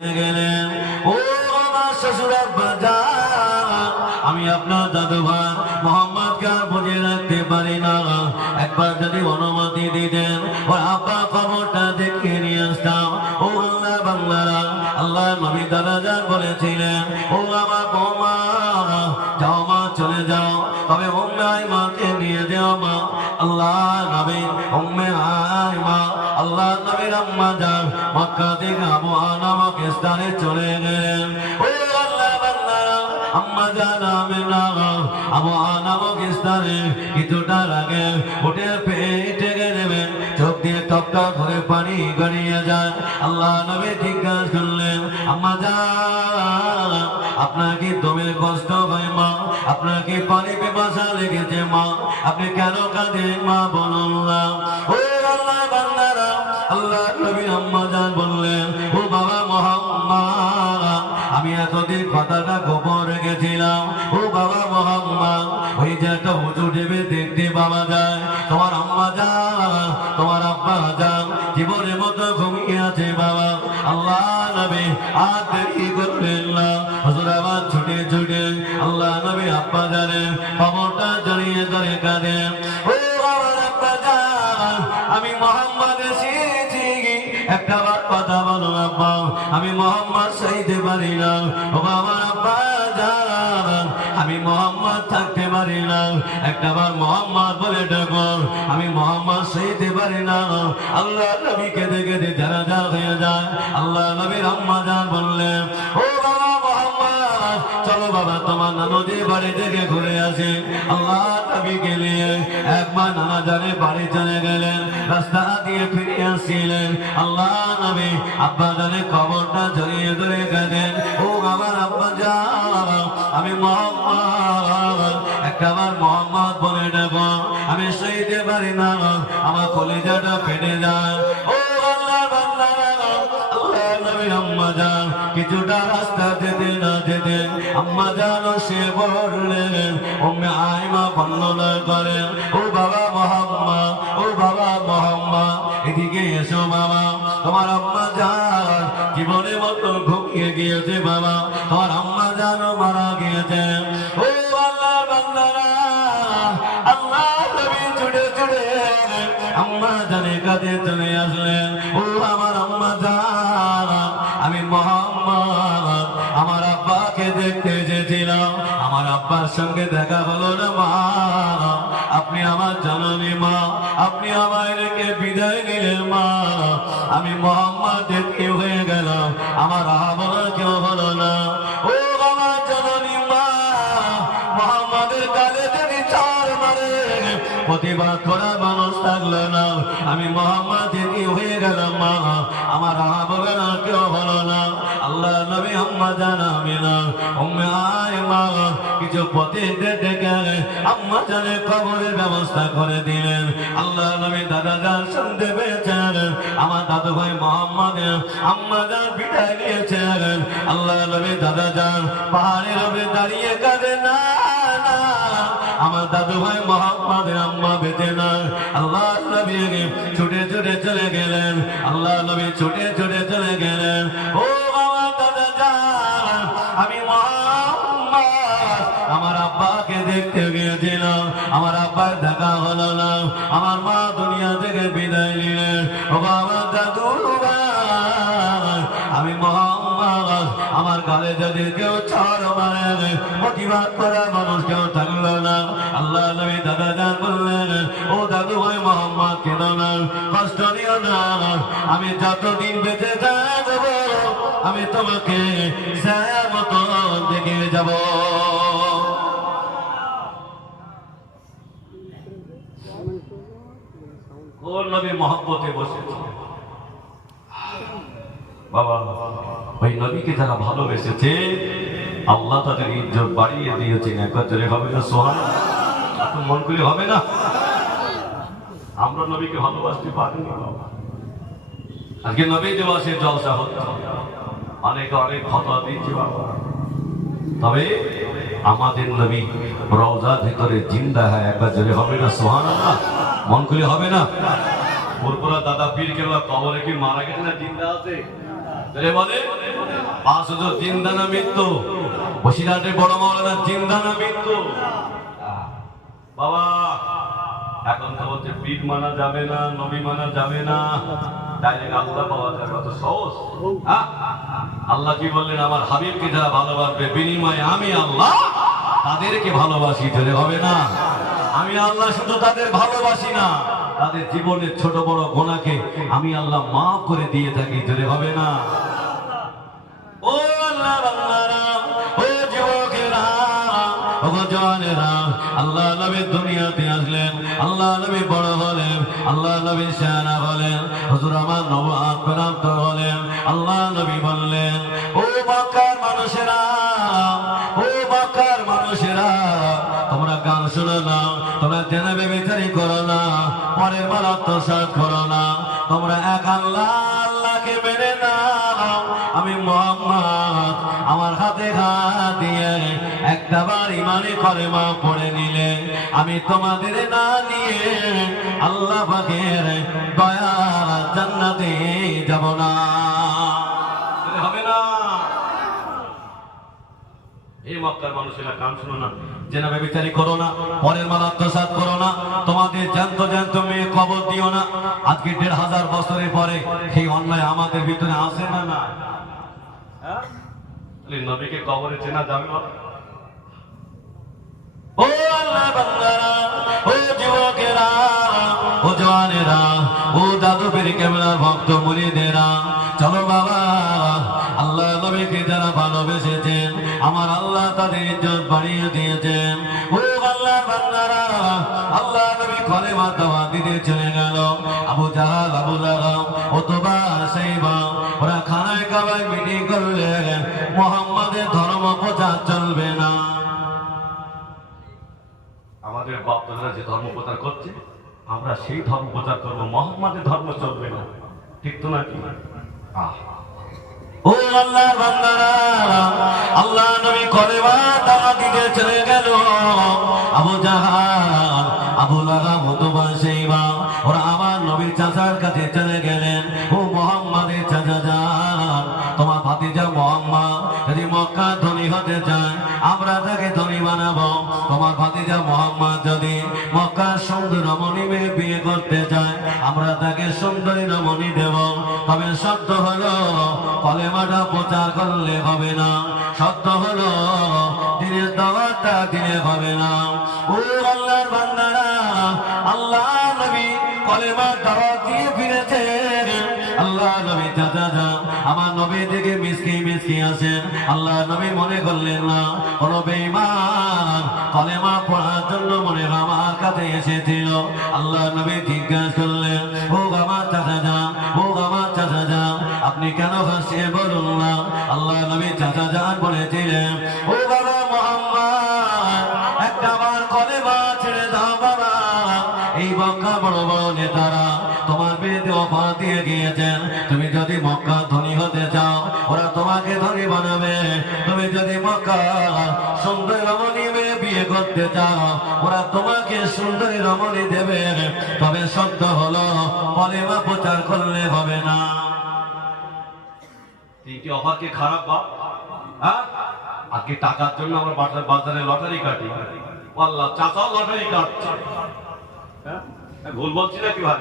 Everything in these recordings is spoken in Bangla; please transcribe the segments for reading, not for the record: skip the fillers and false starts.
গেলেন, ও আমার শ্বশুর আব্বা যান, আমি আপনার দাদু ভাই মোহাম্মদকে আর বুঝে রাখতে পারি না, একবার যদি অনুমতি দিতেন ওই আব্বা খবরটা দেখিয়ে নিয়ে আসতাম। ও আল্লাহ বাংলারা, আল্লাহ নবী দাদা যান বলেছিলেন, ও আমার বৌমা যাও মা চলে যাও, তবে উম্মে আইমাকে নিয়ে যাও মা। আল্লাহ নবী উম্মে আইমা আল্লাহ নবীর আম্মা যান মক্কা থেকে আবওয়া নামক স্থানে চলে গেলেন। ও আল্লাহ বান্দারা, আম্মা জান আমিনা আবওয়া নামক স্থানে কিছুটা আগে উঠে পেটে গেলেন, চোখ দিয়ে টপকা করে পানি গড়িয়ে যায়। আল্লাহ নবী জিজ্ঞাসা করলেন, আম্মা জান আপনার কি দমের কষ্ট হয় মা? আপনার কি পানি পিপাসা লেগেছে মা? আপনি কেন কাঁদেন মা বলুন না। ও আল্লাহ বান্দারা, আল্লাহ নবী আম্মা জান বললেন, ও বাবা মুহাম্মদ, আমি এতদিন কথাটা গোপন রেখেছিলাম। ও বাবা মুহাম্মদ, ওই যে একটা উঁচু ঢেবে দেখতে পাওয়া যায়, তোমার আম্মা জান তোমার আব্বা জান জীবনের মতো ঘুমিয়ে আছে বাবা। আল্লাহ নবী আর দেরি করলেন না, হুজুর আবার ছুটে ছুটে আল্লাহ নবী আব্বা জানের খবরটা জড়িয়ে ধরে কাঁদেন। ও আমার আব্বা জান, আমি মোহাম্মদ এসেছি, একটা বার কথা বলো আব্বা, আমি মোহাম্মদ চাইতে পারি না। ও আমার আব্বা জান, আমি মোহাম্মদ থাকতে পারি না, একটা বার মোহাম্মদ বলে ডাকো, আমি মোহাম্মদ চাইতে পারি না। আল্লাহ নবী কেঁদে কেঁদে জানাজা হয়ে যায়। আল্লাহ নবীর আম্মা জান বললেন, ও বাবা মোহাম্মদ, চলো বাবা তোমার নানুদের বাড়ি থেকে ঘুরে আসি। আল্লাহ নবী গেলে একবার নানা জানের বাড়ি চলে গেলেন, রাস্তা দিয়ে ফিরে আসছিলেন। আল্লাহ নবী আব্বা জানের খবরটা জড়িয়ে ধরে গেলেন, ও আমার আব্বা জান, আমি মোহাম্মদ, একটাবার মোহাম্মদ বলে ডাকো, আমি সইতে পারি না, আমার কলিজাটা ফেটে যায়। ও আল্লাহ বান্দারা, আল্লাহ নবীর আম্মা জান কিছুটা রাস্তা যেতে না যেতে আম্মা জান সে বললেন, উম্মে আইমা বর্ণনা করেন, ও বাবা মোহাম্মদ, ও বাবা মোহাম্মদ, এদিকে এসো বাবা, তোমার আম্মা জান জীবনের মতো ঘুমিয়ে গিয়েছে বাবা, তোমার আম্মা জানও মারা গিয়েছে। ও আল্লাহ বান্দারা, আল্লাহ নবী ছুটে ছুটে আম্মা জানের কাছে চলে আসলেন। ও আমার আম্মা জান, আমি মোহাম্মদ আমার আব্বাকে দেখতে এসেছিলাম, আমার আব্বার সঙ্গে দেখা হলো না মা, আপনি আমার জননী মা, আপনি আমায় রেখে বিদায় নিলেন মা, আমি মোহাম্মদ দেখতে হয়ে গেলাম, আমার আহ্বান কেউ হলো না। ও আমার জননী মা, মোহাম্মদের গালে যদি চার মারে প্রতিবাদ করার মানুষ থাকলো না, আমি মোহাম্মদ দেখতে হয়ে গেলাম মা, আমার আহ্বান কেউ হলো না। আল্লাহ নবী আম্মা জান আমিনা উম্মে আইমা কিছু পথে ডেকে আম্মা জানের কবরের ব্যবস্থা করে দিলেন। আল্লাহ নবী দাদা জান শুনতে পেয়েছেন, আমার দাদু ভাই মোহাম্মদ আম্মা জান বিদায় নিয়েছেন। আল্লাহ নবী দাদা জান পাহাড়ের উপরে দাঁড়িয়ে কাঁদে, না না, আমার দাদু ভাই মোহাম্মদ আম্মা বেঁচে না। আল্লাহ নবী ছুটে ছুটে চলে গেলেন, আল্লাহ নবী ছুটে ছুটে চলে গেলেন। ও আমার দাদা জান, আমি মোহাম্মদ আমার আব্বাকে দেখতে গিয়েছিলাম, আমার আব্বার দেখা হলো না, আমার মা দুনিয়া থেকে বিদায় নিলেন। ও আমার দাদু ভাই, আমি মোহাম্মদ, আমার গালে যদি কেউ ছাড় মারে প্রতিবাদ করার মানুষ কেউ থাকলো না। আল্লাহ নবী দাদা জান বললেন, ও দাদু ভাই মোহাম্মদ কেন না, কষ্ট নিও না, আমি যতদিন বেঁচে থাকব আমি তোমাকে ছায়ার মতো দেখে যাব। কোন নবী মহব্বতে বসেছে বাবা, ওই নবীকে যারা ভালোবেসেছে আল্লাহ তাদের ইজ্জত বাড়িয়ে দিয়েছেন। একবার জোরে হবে না সুবহানাল্লাহ? মন খুলে হবে না? আমরা নবীকে ভালোবাসতে পারিনি বাবা। আজকে নবী দিবসের জলসা হচ্ছে, অনেকে অনেক ফতোয়া দিচ্ছে বাবা, তবে আমাদের নবী রওজার ভিতরে জিন্দা হয়। একবার জোরে হবে না সুবহানাল্লাহ? মন খুলে হবে না? পুরপুরা দাদা পীর কেবলা কবরে কি মারা গেছে না জিন্দা আছে? বলে পাঁচ হুজুর জিন্দা না মৃত্যু? বসিরহাটের বড় মাওলানা জিন্দা না মৃত্যু? বাবা এখন তো বলছে পীর মানা যাবে না, নবী মানা যাবে না, ডাইরেক্ট আল্লাহ পাওয়া যাবে, কত সহজ। আল্লাহ কি বললেন? আমার হাবিবকে যারা ভালোবাসবে বিনিময়ে আমি আল্লাহ তাদেরকে ভালোবাসি। ধরে হবে না? আমি আল্লাহ শুধু তাদের ভালোবাসি না, তাদের জীবনের ছোট বড় গুনাহকে আমি আল্লাহ মাফ করে দিয়ে থাকি। ধরে হবে না? ও আল্লাহ বান্দারা, ও যুবকেরা, ও জওয়ানেরা, আল্লাহ নবী দুনিয়াতে আসলেন, আল্লাহ নবী বড় হলেন, আল্লাহ নবী শানা হলেন, হুজুর আমার নবুয়ত প্রাপ্ত হলেন। আল্লাহ নবী বললেন, ও মক্কার মানুষেরা, ও মক্কার মানুষেরা, তোমরা গান শুনো না, তোমরা জেনা ব্যভিচারী করো না, পরের মাল আত্মসাৎ করো না, তোমরা এক আল্লাহ আল্লাহকে মেনে নাও। আমি মুহাম্মদ আমার হাতে হাত দিয়ে একটাবার ইমানে কলেমা পড়ে নিলে আমি তোমাদের না নিয়ে আল্লাহ পাকের দয়া জান্নাতে যাব না। হবে না? এই মক্কার মানুষেরা কান শুনো না, জেনা ব্যভিচারী করো না, পরের মাল আত্মসাৎ করো না, তোমাদের জ্যান্ত জ্যান্ত মেয়ে কবর দিও না। আজকে ১,৫০০ বছরের পরে সেই অন্যায় আমাদের ভিতরে আসে না? না, নবীকে কবরে চেনা যাবে না? ও আল্লাহ বান্দারা, ও যুবকেরা, ও জওয়ানেরা, ও দাদু পীর কেবলার ভক্ত মুরিদেরা, চলো বাবা, আল্লাহ নবীকে যারা ভালোবেসেছেন আমার আল্লাহ তাদের ইজ্জত বাড়িয়ে দিয়েছেন। ও আল্লাহ বান্দারা, আল্লাহ নবী কলেমা দাওয়াত দিতে চলে গেল। আবু জাহাল, আবু লাহাব, উতবা, সাইবা ওরা খানায় কাবায় মিটিং করলে মুহাম্মাদের ধর্ম প্রচার চলবে না। আমাদের বাপ দাদারা যে ধর্ম প্রচার করছে আমরা সেই ধর্ম প্রচার করবো, মুহাম্মাদের ধর্ম চলবে না। ঠিক তো নাকি? ও আল্লাহ বান্দারা, আল্লাহ নবী কলেমা দাওয়াত দিতে চলে গেল। আবু জাহাল, আবু লাহাব, উতবা, সাইবা ওরা আমার নবীর চাচার কাছে চলে গেলেন। ও মুহাম্মাদের চাচা যান, তোমার ভাতিজা মুহাম্মদ যদি মক্কা ধনী হতে চায় আমরা তাকে ধনী বানাবো। তোমার ভাতিজা মুহাম্মদ যদি মক্কা সুন্দর রমণী মেয়ে বিয়ে করতে চায় আমরা তাকে সুন্দরী রমণী দেব। তবে সত্য হলো কলেমাটা প্রচার করলে হবে না, সত্য হলো দিনের দাওয়াতটা দিলে হবে না। ও আল্লাহর বান্দারা, আল্লাহ নবী কলেমার দাওয়াত দিয়ে ফিরেছেন। আল্লাহ নবী চাচা যান আমার নবী দিকে মিসকি মিসকি আছেন। আল্লাহ নবী মনে করলেন না কোন বেঈমান কলেমা পড়ার জন্য মনে আমার কাছে এসেছিল। আল্লাহ নবী জিজ্ঞাসা করলেন, ও আমার চাচা যান, ও আমার চাচা যান, আপনি কেন হাসিয়ে বলুন না? আল্লাহ নবী চাচা যান বলেছিলেন, ও বাবা মুহাম্মদ একটাবার কলেমা ছেড়ে দাও বাবা। এই মক্কা বড় বড় নেতারা তোমার বিরুদ্ধে অফার দিয়ে গিয়েছেন, তুমি যদি মক্কা ধনী হতে চাও ওরা তোমাকে ধনী বানাবে। তুমি যদি মক্কা সুন্দর রমণী মেয়ে বিয়ে করতে চাও ওরা তোমাকে সুন্দরী রমণী দেবে। তবে সত্য হলো কলেমা প্রচার করলে হবে না। তিনটি অফার কি খারাপ বাপ? আজকে টাকার জন্য আমরা বাজারে লটারি কাটি, আল্লাহ চাচাও লটারি কাটছে। ভুল বলছি না কি ভাই?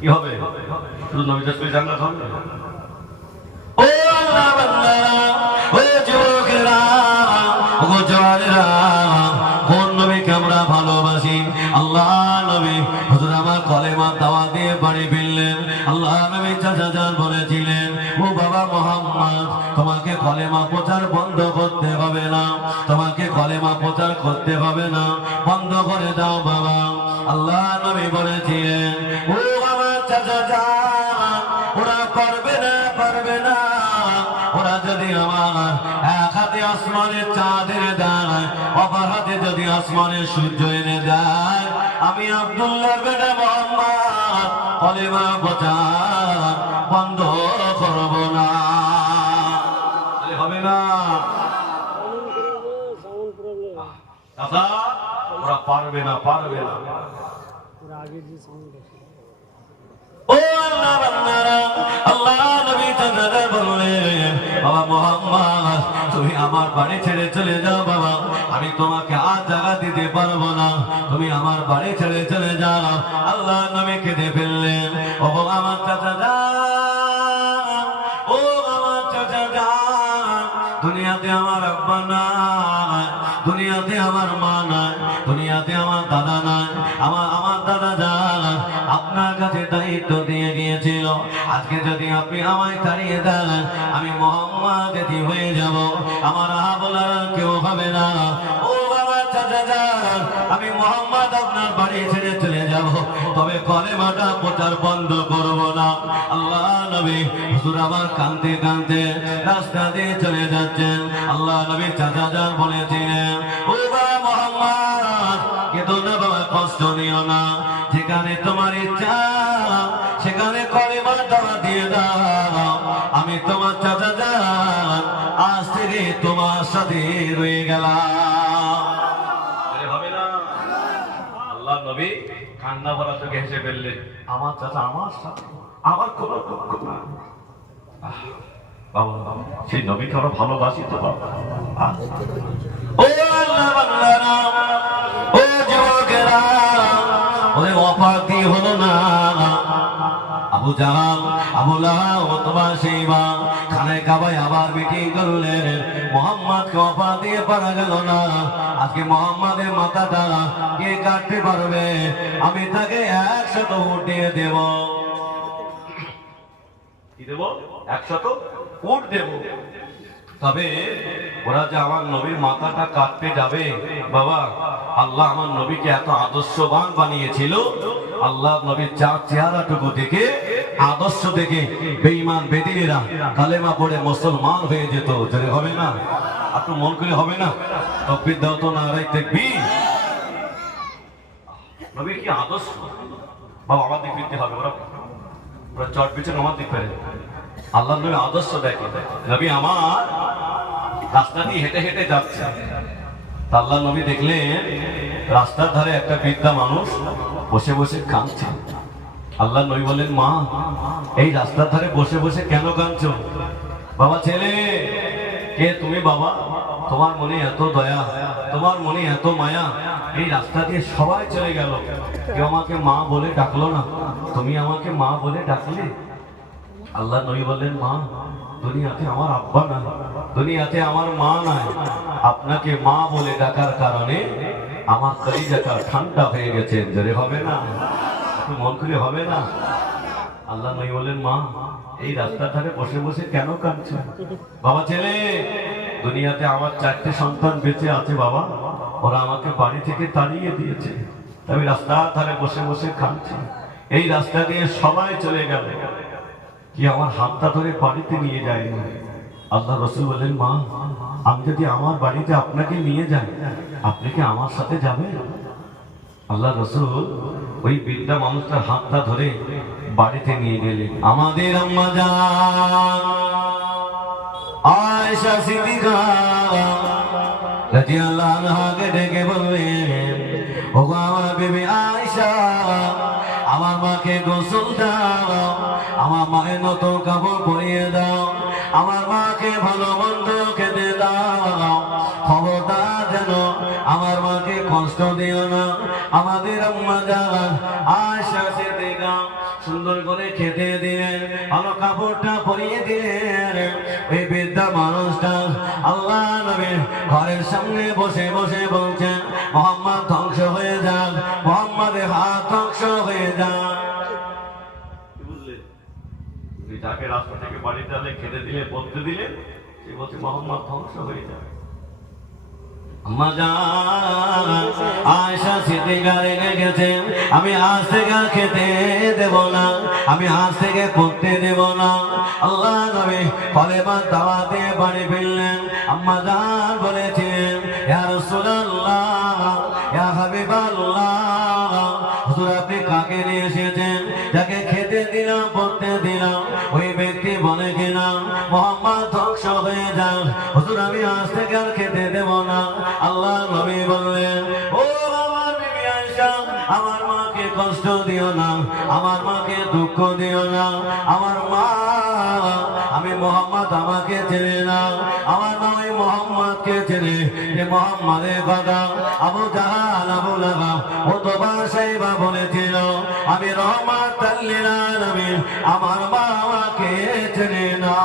কি হবে? শুধু নবী রাসূল জান্নাত হবে। ও আল্লাহ বান্দারা, ও যুবকেরা, ও জওয়ানেরা, কোন নবীকে আমরা ভালোবাসি? আল্লাহ নবী হুজুর আমার কলেমা দাওয়াত দিয়ে বাড়ি ফিরলেন। আল্লাহ নবী চাচা যান বলেছিলেন, ও বাবা মুহাম্মদ তোমাকে কলেমা প্রচার বন্ধ করতে হবে না, তোমাকে কলেমা প্রচার করতে হবে না, বন্ধ করে দাও বাবা। আল্লাহ নবী বলেছিলেন, ও আমার চাচা যান ওরা পারবে না, পারবে না। ওরা যদি আমার এক হাতে আসমানের চাঁদ এনে দেয়, অপর হাতে যদি আসমানের সূর্য এনে দেয়, আমি আব্দুল্লাহর বেটা মুহাম্মদ কলেমা প্রচার বন্ধ করব না। হবে না? চাচা ওরা পারবে না, পারবে না। ও আল্লাহ বান্দারা, আল্লাহ নবী চাচা বললেন, বাবা মোহাম্মদ তুমি আমার বাড়ি ছেড়ে চলে যাও বাবা, আমি তোমাকে আর জায়গা দিতে পারবো না, তুমি আমার বাড়ি ছেড়ে চলে যাও। আল্লাহ নবী কেঁদে ফেললেন। ও আমার চাচা যান, ও আমার চাচা যান, দুনিয়াতে আমার আব্বা নাই, দুনিয়াতে আমার মা নাই, দুনিয়াতে আমার দাদা নাই, আমার দাদা যান আপনার কাছে দায়িত্ব দিয়ে গিয়েছিল, আজকে যদি আপনি আমায় তাড়িয়ে দেন আমি মোহাম্মদ এতি হয়ে যাব, আমার বলার কেউ হবে না। ও আমার চাচা যান, আমি মোহাম্মদ আপনার বাড়ি ছেড়ে চলে যাব, তবে কলেমাটা প্রচার বন্ধ করব না। আল্লাহ নবী হুজুর আমার কাঁদতে কাঁদতে রাস্তা দিয়ে চলে যাচ্ছেন। আল্লাহ নবী চাচা যান বলেছিলেন, ও বাবা মোহাম্মদ কেঁদো না বাবা, কষ্ট নিও না, যেখানে তোমার ইচ্ছা সেখানে কলেমাটা দিয়ে দাও, আমি তোমার চাচা যান আজ থেকে তোমার সাথে রয়ে গেলাম। হবে না? আল্লাহ নবী কান্না ভরা চোখে হেসে ফেললেন, আমার চাচা আমার সাথে, আমার কোনো দুঃখ না। বাবা সেই নবীকে আমরা ভালোবাসি তো বাবা। ও আল্লাহ বান্দারা, ও যুবকেরা, ওই অপাকি হলো না আবু জাহাল, আবু লাহাব, ওতবা, শাইবা খানায় কাবায় আবার মিটিং করলেন। মোহাম্মদকে অপা দিয়ে পারা গেল না, আজকে মোহাম্মদের মাথাটা কে কাটতে পারবে, আমি তাকে 100 উট দিয়ে দেব। কি দেব? 100 উট দেব। তবে ওরা যে আমার নবীর মাথাটা কাটতে যাবে, বাবা আল্লাহ আমার নবীকে এত আদর্শবান বানিয়েছিল, আল্লাহ নবীর চেহারাটুকু দেখে, আদর্শ দেখে বেঈমান বেদিনীরা কালেমা পড়ে মুসলমান হয়ে যেত। জোরে হবে না? একটু মন করে হবে না? তাকবীর দাও তো, নারায়ে তাকবীর। নবীর কি আদর্শ, বাবা আমার দিক ফিরতে হবে, ওরা চট পিছনে আমার দিক ফেরে। আল্লাহ নবীর আদর্শ দেখে, নবী আমার রাস্তা দিয়ে হেঁটে হেঁটে যাচ্ছে, আল্লাহ নবী দেখলেন রাস্তার ধারে একটা বৃদ্ধা মানুষ বসে বসে কাঁদছে। আল্লাহ নবী বলেন, মা এই রাস্তার ধারে বসে বসে কেন কাঁদছো? বাবা ছেলে, কে তুমি বাবা? তোমার মনে এত দয়া, তোমার মনে এত মায়া, এই রাস্তা দিয়ে সবাই চলে গেল, কেউ আমাকে মা বলে ডাকলো না, তুমি আমাকে মা বলে ডাকলে। আল্লাহ নবী বললেন, মা দুনিয়াতে আমার আব্বা নাই, দুনিয়াতে আমার মা নাই, আপনাকে মা বলে ডাকার কারণে আমার কলিজাটা ঠান্ডা হয়ে গেছে। জোরে হবে না? একটু মন খুলে হবে না? আল্লাহ নবী বললেন, মা এই রাস্তার ধারে বসে বসে কেন কাঁদছো? বাবা ছেলে, দুনিয়াতে আমার 4টে সন্তান বেঁচে আছে বাবা, ওরা আমাকে বাড়ি থেকে তাড়িয়ে দিয়েছে, আমি রাস্তার ধারে বসে বসে কাঁদছি, এই রাস্তা দিয়ে সবাই চলে গেল, কি আমার হাতটা ধরে বাড়িতে নিয়ে যায়নি। আল্লাহ রসুল বললেন, মা আমি যদি আমার বাড়িতে আপনাকে নিয়ে যাই, আপনি কি আমার সাথে যাবেন? আল্লাহ রসুল ওই বৃদ্ধা মানুষটার হাতটা ধরে বাড়িতে নিয়ে গেলেন। আমাদের আম্মা জান আয়েশা সিদ্দিকা রাদিয়াল্লাহু আনহাকে ডেকে বললেন, ওগো আমার বিবি আয়েশা, আমার মাকে গোসল দাও, আমার মায়ের নতুন কাপড় পরিয়ে দাও, আমার মাকে ভালো মন্দ খেতে দাও, খবরদার যেন আমার মাকে কষ্ট দিও না। আমাদের আম্মা জান আয়েশা সিদ্দিকা সুন্দর করে খেতে দিলেন, ভালো কাপড়টা পরিয়ে দিলেন। ওই বৃদ্ধা মানুষটা আল্লাহ নবীর ঘরের সামনে বসে বসে বলছেন, মুহাম্মদ ধ্বংস হয়ে যাক, মুহাম্মাদের হাত ধ্বংস হয়ে যাক। যাকে রাস্তা থেকে বাড়িতে আলে খেতে দিলে, বলতে দিলে, সে বলছে মুহাম্মদ ধ্বংস হয়ে যাবে। আম্মা জান আয়েশা সিদ্দিকা রেগে গেছেন, আমি আজ থেকে খেতে দেব না, আমি আজ থেকে পড়তে দেব না। আল্লাহ নবী কলেমা দাওয়াতে বাড়ি ফিরলেন। আম্মা জান বলেছেন, ইয়া রাসূলুল্লাহ, ইয়া হাবিবাল্লাহ, হুজুর আপনি কাকে নিয়ে এসেছেন? যাকে খেতে দিলাম, পড়তে দিলাম, ওই ব্যক্তি বলে কিনা মুহাম্মদ ধ্বংস হয়ে যাক, হুজুর আমি আজ থেকে আর খেতে দেব না। আল্লাহ নবী বললেন, ও আমার বিবি আয়েশা, আমার মাকে কষ্ট দিও না, আমার মাকে দুঃখ দিও না। আমার মা, আমি মোহাম্মদ আমাকে চেনে না, আমার মা ওই মোহাম্মদকে চেনে। যে মোহাম্মদের কথা আবু জাহাল আবু লাহাব অতবা সাইবা বলেছিল আমি রহমাতুল লিল আলামিন, আমার মা আমাকে চেনে না।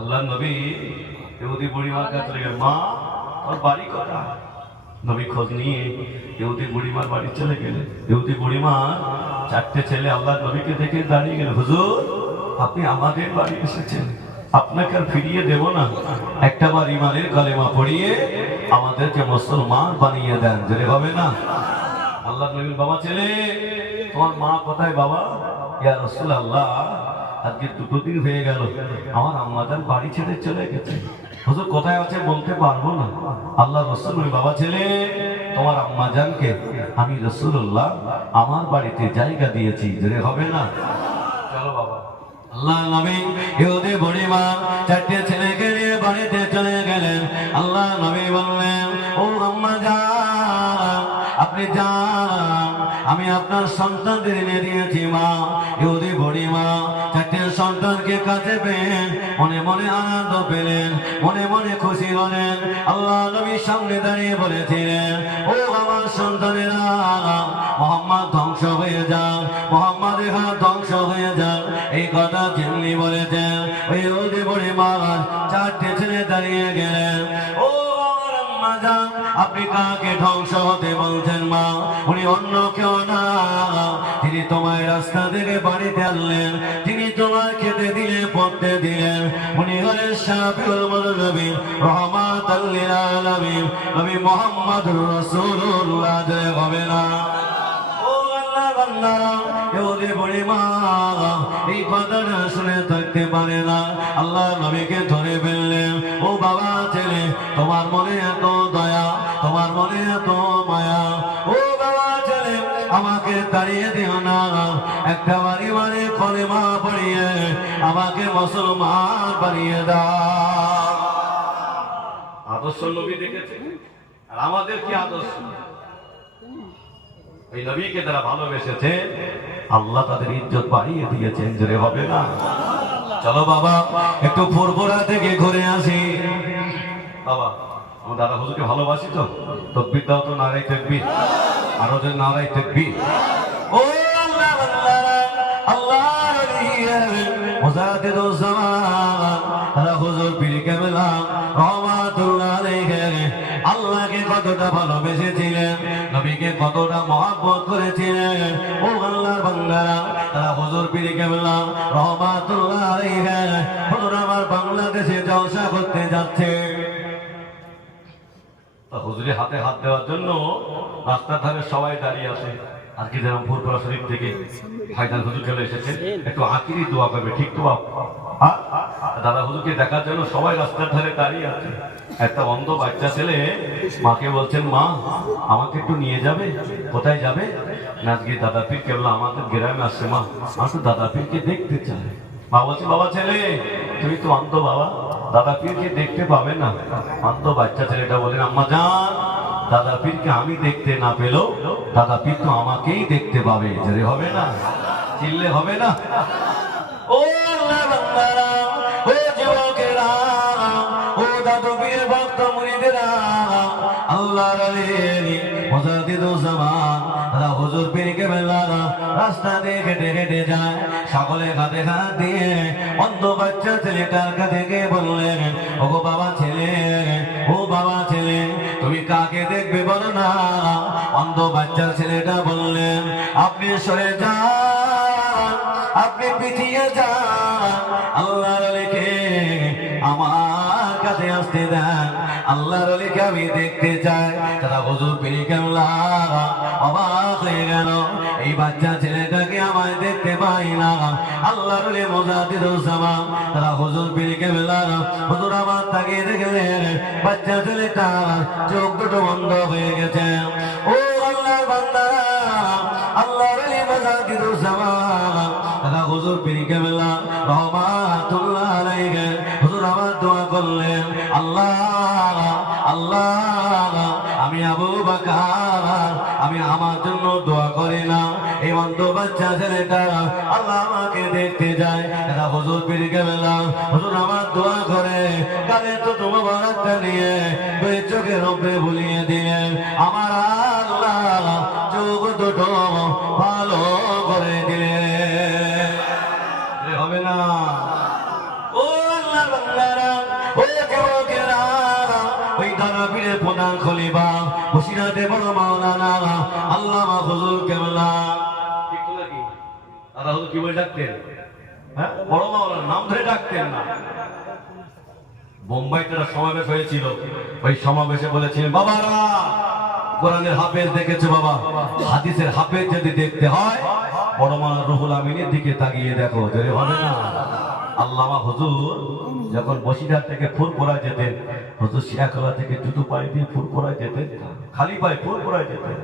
আল্লাহ নবী ইহুদি বুড়িমার কাছে চলে গেলেন, মা ওর বাড়ি কোথায়? নবী খোঁজ নিয়ে ইহুদি বুড়িমার বাড়ি চলে গেলেন। ইহুদি বুড়িমার চারটে ছেলে আল্লাহ নবীকে দেখে দাঁড়িয়ে গেল, হুজুর আপনি আমাদের বাড়ি এসেছেন, আপনাকে আর ফিরিয়ে দেব না, একটা বার ইমানের কালেমা পড়িয়ে আমাদেরকে মুসলমান বানিয়ে দেন, যদি হবে না। আল্লাহ নবীর বাবা ছেলে, তোমার মা কোথায় বাবা? ইয়া রাসূলুল্লাহ, আজকে 2 দিন হয়ে গেল আমার আম্মাজান বাড়ি ছেড়ে চলে গেছে, হুজুর কোথায় আছে বলতে পারবো না। আল্লাহ রাসূল, বাবা ছেলে তোমার আম্মাজানকে আমি রাসূলুল্লাহ আমার বাড়িতে জায়গা দিয়েছি, যদি হবে না। চলো বাবা। আল্লাহ নবী ইহুদি বুড়িমা চারটে ছেলেকে নিয়ে বাড়িতে চলে গেলেন। আল্লাহ নবী বললেন, ও আম্মাজান আপনি যান, আমি আপনার সন্তানদের এনে দিয়েছি মা। ইহুদি বুড়িমা চারটে সন্তানকে কাছে পেয়ে মনে মনে আনন্দ পেলেন, মনে মনে খুশি হলেন। আল্লাহ নবীর সামনে দাঁড়িয়ে বলেছিলেন, ও আমার সন্তানেরা, মোহাম্মদ ধ্বংস হয়ে যান, মোহাম্মদের হাত ধ্বংস হয়ে যান, এই কথা যেমনি বলেছেন ওই ইহুদি বুড়িমা চারটে ছেলে দাঁড়িয়ে গেলেন। ও আমার আম্মা জান, আপনি কাকে ধ্বংস হতে বলছেন মা? উনি অন্য কেউ না, তিনি তোমায় রাস্তা থেকে বাড়িতে আনলেন, তিনি তোমায় খেতে দিলেন, পড়তে দিলেন, উনি হলেন শাফিউল মুযনিবিন রাহমাতুল লিল আলামিন, নবী মুহাম্মদুর রাসূলুল্লাহ, জয় হবে না। ইহুদি বুড়িমা এই কথাটা শুনে থাকতে পারে না, আল্লাহ নবীকে ধরে ফেললেন। ও বাবা ছেলে, তোমার মনে এত দয়া, তোমার মনে এত মায়া, ও বাবা ছেলে আমাকে তাড়িয়ে দিও না, একটা বাড়ি মানে কলেমা পড়িয়ে আমাকে মুসলমান বানিয়ে দাও। আদর্শ নবী দেখেছে, আর আমাদের কি আদর্শ? এই নবীকে যারা ভালোবেসেছে আল্লাহ তাদের ইজ্জত বাড়িয়ে দিয়েছেন, জোরে হবে না। চলো বাবা একটু ফুরফুরা থেকে ঘুরে আসি। বাবা আমার দাদা হুজুরকে ভালোবাসি তো, তাকবীর দাও তো, নারায়ে তাকবীর, আরো যে নারায়ে তাকবীর। ও আল্লাহ আল্লাহ মুজাদ্দিদুজ জামান দাদা হুজুর পীর কেবলা রাহমাতুল্লাহ আলাইহি আল্লাহকে কতটা ভালোবেসেছিলেন, নবীকে কতটা মহব্বত করেছিলেন। ও আল্লাহর বান্দারা, তারা হুজুর পীর কেবলা রাহমাতুল্লাহ আলাইহি হুজুর আমার বাংলাদেশে জলসা করতে যাচ্ছে, হুজুরের হাতে হাত দেওয়ার জন্য রাস্তার ধারে সবাই দাঁড়িয়ে আছে। আর কি যেরকম ফুরফুরা শরীফ থেকে ভাইজান হুজুর চলে এসেছেন, একটু আখিরি দোয়া করবে, ঠিক তো? দাদা হুজুরকে দেখার জন্য সবাই রাস্তার ধারে দাঁড়িয়ে আছে। একটা অন্ধ বাচ্চা ছেলে মাকে বলছেন, মা আমাকে একটু নিয়ে যাবে? কোথায় যাবে? আজকে দাদা পীর কেবলা আমাদের গ্রামে আসছে, মা আমি তো দাদা পীরকে দেখতে চাই। মা বলছে, বাবা ছেলে তুমি তো অন্ধ বাবা, দাদা পীরকে দেখতে পাবে না। অন্ধ বাচ্চা ছেলেটা বলেন, আম্মা জান দাদা পীরকে আমি দেখতে না পেলেও দাদা পীর তো আমাকেই দেখতে পাবে, যদি হবে না, চিল্লে হবে না। ও আল্লাহ বান্দারা, ও যুবকেরা, ও দাদু পীর ভক্ত মুরিদেরা, আল্লাহর আলী মুজাদ্দিদুজ জামান দাদা হুজুর পীর কেবলা রাস্তা দিয়ে হেঁটে হেঁটে যায়, সকলে হাতে হাত দিয়ে অন্ধ বাচ্চা ছেলেটার কাছে গিয়ে বললেন, ও বাবা ছেলে, ও বাবা ছেলে তুমি কাকে দেখবে বলো না? অন্ধ বাচ্চা ছেলেটা বললেন, আপনি সরে যান, আপনি পিছিয়ে যান, আল্লাহর আলীকে আমার কাছে আসতে দেন, আল্লাহর আলীকে আমি দেখতে চাই। তারা হুজুর পীর কেবলা অবাক হয়ে গেল, এই বাচ্চা ছেলেটাকে আমায় দেখতে পাই না। আল্লাহর আলী মুজাদ্দিদুজ জামান তারা হুজুর পীর কেবলা হুজুর আমার তাকিয়ে দেখলেন, বাচ্চা ছেলেটা চোখ দুটো বন্ধ হয়ে গেছে। ও আল্লাহর বান্দারা, আল্লাহর আলী মুজাদ্দিদুজ জামান তারা হুজুর পীর কেবলা রাহমাতুল্লাহ আলাইহি হুজুর আমার দোয়া করলেন, আল্লাহ আল্লাহ আমি আবু বকর আমি আমার জন্য দোয়া করি না এই অন্ধ বাচ্চা ছেলেটা আল্লাহ আমাকে দেখতে যায় এটা হুজুর পীর কেবলা হুজুর আমার দোয়া করে কালে তো তোমার বারাকটা নিয়ে দুই চোখের উপরে বুলিয়ে দিয়ে আমার আল্লাহ চোখ দুটো ভালো করে দিলে হবে না ও আল্লাহ বান্দারা ও যুবকেরা ওই দানাপীরের প্রধান খলিফা বসিরাতে বড় মাওলানা আল্লামা হুজুর কেবলা ঠিক তো নাকি দাদা হুজুর কি বলে ডাকতেন হ্যাঁ বড় মাওলানা নাম ধরে ডাকতেন না বোম্বাইতে একটা সমাবেশ হয়েছিল ওই সমাবেশে বলেছিলেন বাবারা কোরআনের হাফেজ দেখেছো বাবা হাদিসের হাফেজ যদি দেখতে হয় বড় মাওলানা রুহুল আমিনের দিকে তাকিয়ে দেখো যদি হবে না আল্লামা হুজুর যখন বসিরহাট থেকে ফুরফুরা যেতেন হুজুর শিয়াখলা থেকে জুতো পায়ে দিয়ে ফুরফুরা যেতেন খালি পায়ে ফুরফুরা যেতেন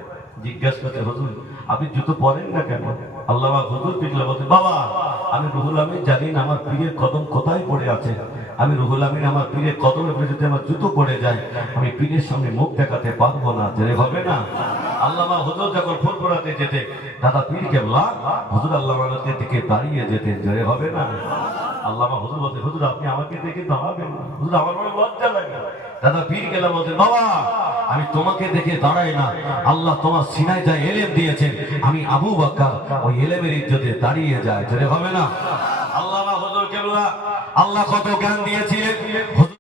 জিজ্ঞাসা করতে হুজুর আপনি জুতো পরেন না কেন আল্লামা হুজুর পিছলে বলতেন বাবা আমি রুহুল আমিন জানি না আমার পীরের কদম কোথায় পড়ে আছে আমি রুহুল আমিন আমার পীরের কদমে পড়ে যদি আমার জুতো পড়ে যায় আমি পীরের সামনে মুখ দেখাতে পারবো না যে হবে না আল্লামা হুজুর যখন ফুরফুরাতে যেতে দাদা পীর কেবলা হুজুর আল্লামাকে দিকে দাঁড়িয়ে যেতেন যে হবে না আল্লামা হুজুর বলতে হুজুর আপনি আমাকে দেখে দাঁড়াবেন হুজুর আমার বড় লজ্জা লাগে দাদা পীর গেলা বলতে বাবা আমি তোমাকে দেখে দাঁড়াই না আল্লাহ তোমার সিনায় যা এলেম দিয়েছেন আমি আবু বকর ওই এলেমের ইজ্জতে দাঁড়িয়ে যায় যে হবে না আল্লামা হুজুর কেবলা আল্লাহ কত জ্ঞান দিয়েছিলেন